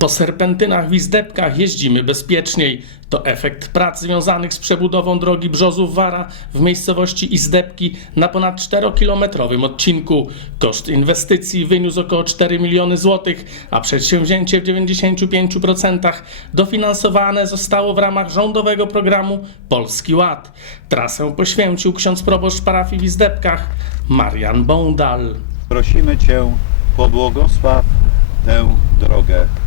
Po serpentynach w Izdebkach jeździmy bezpieczniej. To efekt prac związanych z przebudową drogi Brzozów-Wara w miejscowości Izdebki na ponad 4-kilometrowym odcinku. Koszt inwestycji wyniósł około 4 miliony złotych, a przedsięwzięcie w 95% dofinansowane zostało w ramach rządowego programu Polski Ład. Trasę poświęcił ksiądz proboszcz parafii w Izdebkach Marian Bądal. Prosimy Cię, pobłogosław tę drogę.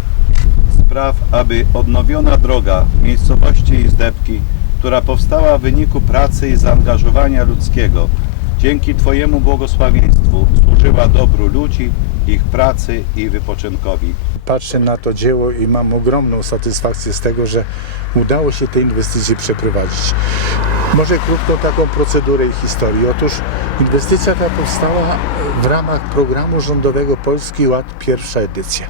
Spraw, aby odnowiona droga miejscowości Izdebki, która powstała w wyniku pracy i zaangażowania ludzkiego, dzięki Twojemu błogosławieństwu służyła dobru ludzi, ich pracy i wypoczynkowi. patrzę na to dzieło i mam ogromną satysfakcję z tego, że udało się te inwestycje przeprowadzić. Może krótką taką procedurę i historię. Otóż inwestycja ta powstała w ramach programu rządowego Polski Ład pierwsza edycja.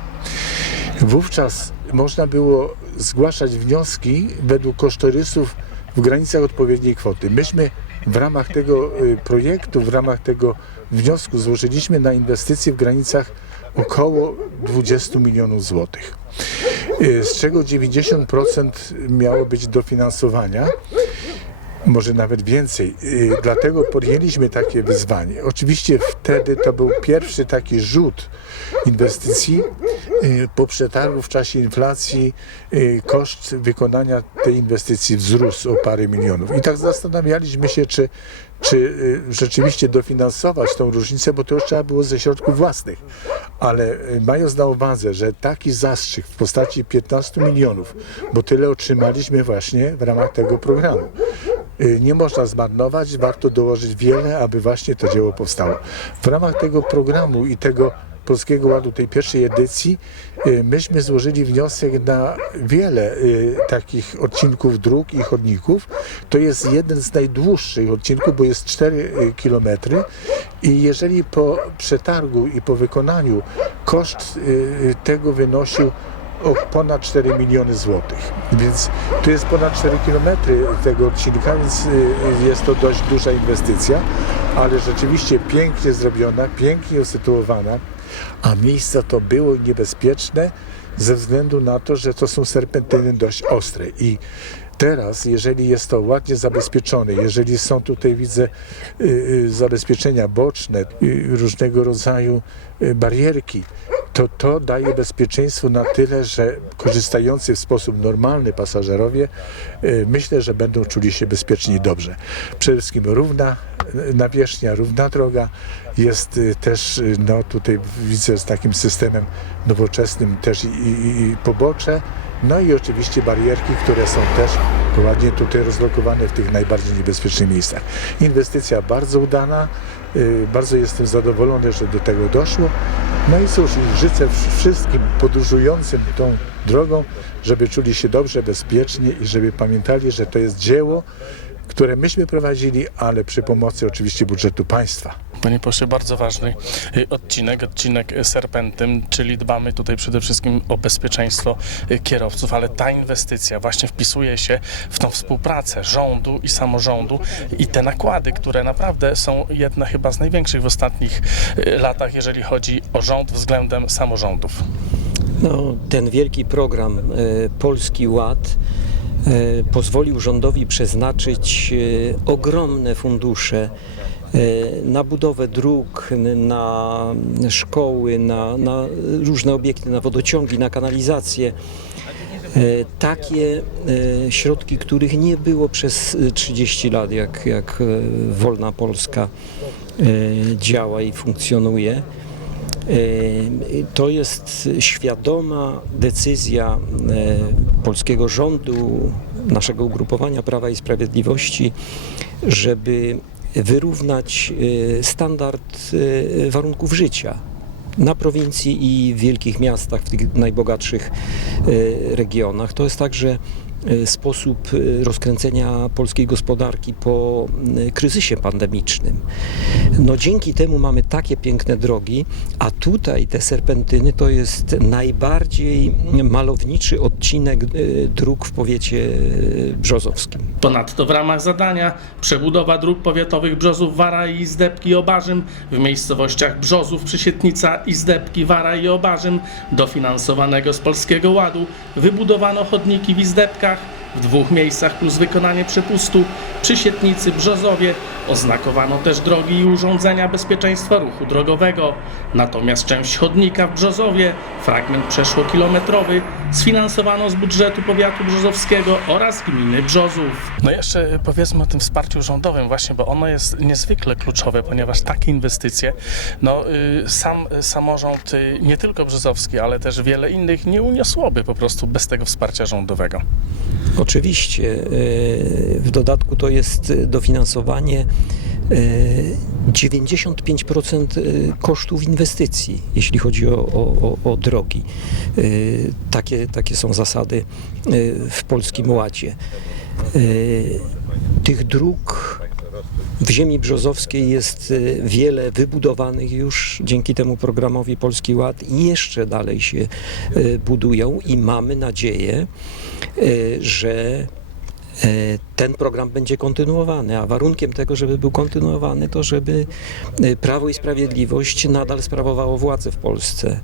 Wówczas można było zgłaszać wnioski według kosztorysów w granicach odpowiedniej kwoty. Myśmy w ramach tego y, projektu, w ramach tego wniosku złożyliśmy na inwestycje w granicach około 20 milionów złotych, y, z czego 90% miało być dofinansowania może nawet więcej. Y, Dlatego podjęliśmy takie wyzwanie. Oczywiście wtedy to był pierwszy taki rzut inwestycji. Y, Po przetargu w czasie inflacji y, koszt wykonania tej inwestycji wzrósł o parę milionów. I tak zastanawialiśmy się, czy, czy rzeczywiście dofinansować tą różnicę, bo to już trzeba było ze środków własnych. Ale mając na uwadze, że taki zastrzyk w postaci 15 milionów, bo tyle otrzymaliśmy właśnie w ramach tego programu. Y, Nie można zmarnować, warto dołożyć wiele, aby właśnie to dzieło powstało. W ramach tego programu i tego Polskiego Ładu, tej pierwszej edycji, y, myśmy złożyli wniosek na wiele y, takich odcinków dróg i chodników. To jest jeden z najdłuższych odcinków, bo jest 4 kilometry i jeżeli po przetargu i po wykonaniu koszt tego wynosił o ponad 4 miliony złotych. Więc tu jest ponad 4 kilometry tego odcinka, więc y, jest to dość duża inwestycja, ale rzeczywiście pięknie zrobiona, pięknie usytuowana, a miejsce to było niebezpieczne ze względu na to, że to są serpentyny dość ostre i Teraz, jeżeli jest to ładnie zabezpieczone, jeżeli są tutaj, widzę, y, y, zabezpieczenia boczne, y, różnego rodzaju y, barierki, to to daje bezpieczeństwo na tyle, że korzystający w sposób normalny pasażerowie y, myślę, że będą czuli się bezpiecznie dobrze. Przede wszystkim równa y, nawierzchnia, równa droga jest y, też, no tutaj widzę z takim systemem nowoczesnym też i, i, i pobocze, no i oczywiście barierki, które są też ładnie tutaj rozlokowane w tych najbardziej niebezpiecznych miejscach. Inwestycja bardzo udana, y, bardzo jestem zadowolony, że do tego doszło. No i cóż, życzę wsz- wszystkim podróżującym tą drogą, żeby czuli się dobrze, bezpiecznie i żeby pamiętali, że to jest dzieło, które myśmy prowadzili, ale przy pomocy oczywiście budżetu państwa. Panie pośle, bardzo ważny y, odcinek, odcinek y, Serpentym, czyli dbamy tutaj przede wszystkim o bezpieczeństwo y, kierowców, ale ta inwestycja właśnie wpisuje się w tą współpracę rządu i samorządu i te nakłady, które naprawdę są jedne chyba z największych w ostatnich latach, jeżeli chodzi o rząd względem samorządów. No, ten wielki program Polski Ład pozwolił rządowi przeznaczyć ogromne fundusze na budowę dróg, na szkoły, na, na różne obiekty, na wodociągi, na kanalizację. E, Takie e, środki, których nie było przez e, 30 lat, jak, jak e, wolna Polska e, działa i funkcjonuje. E, To jest świadoma decyzja e, polskiego rządu, naszego ugrupowania Prawa i Sprawiedliwości, żeby wyrównać e, standard e, warunków życia na prowincji i w wielkich miastach, w tych najbogatszych e, regionach. To jest tak, że sposób e, rozkręcenia polskiej gospodarki po e, kryzysie pandemicznym. No dzięki temu mamy takie piękne drogi, a tutaj te serpentyny to jest najbardziej malowniczy odcinek dróg w powiecie brzozowskim. Ponadto w ramach zadania przebudowa dróg powiatowych Brzozów, Wara i Izdebki Obarzym w miejscowościach Brzozów, Przysietnica, Izdebki, Wara i Obarzym dofinansowanego z Polskiego Ładu wybudowano chodniki w Izdebkach w dwóch miejscach plus wykonanie przepustu przy Sietnicy Brzozowie oznakowano też drogi i urządzenia bezpieczeństwa ruchu drogowego. Natomiast część chodnika w Brzozowie, fragment przeszłokilometrowy, sfinansowano z budżetu powiatu brzozowskiego oraz gminy Brzozów. No jeszcze powiedzmy o tym wsparciu rządowym właśnie, bo ono jest niezwykle kluczowe, ponieważ takie inwestycje, no y, sam samorząd y, nie tylko brzozowski, ale też wiele innych nie uniosłoby po prostu bez tego wsparcia rządowego. Oczywiście. e, W dodatku to jest e, dofinansowanie e, 95% e, kosztów inwestycji, jeśli chodzi o, o, o, drogi. E, Takie, takie są zasady e, w Polskim Ładzie. E, Tych dróg w ziemi brzozowskiej jest e, wiele wybudowanych już dzięki temu programowi Polski Ład i jeszcze dalej się e, budują i mamy nadzieję, e, że ten program będzie kontynuowany, a warunkiem tego, żeby był kontynuowany, to żeby Prawo i Sprawiedliwość nadal sprawowało władzę w Polsce.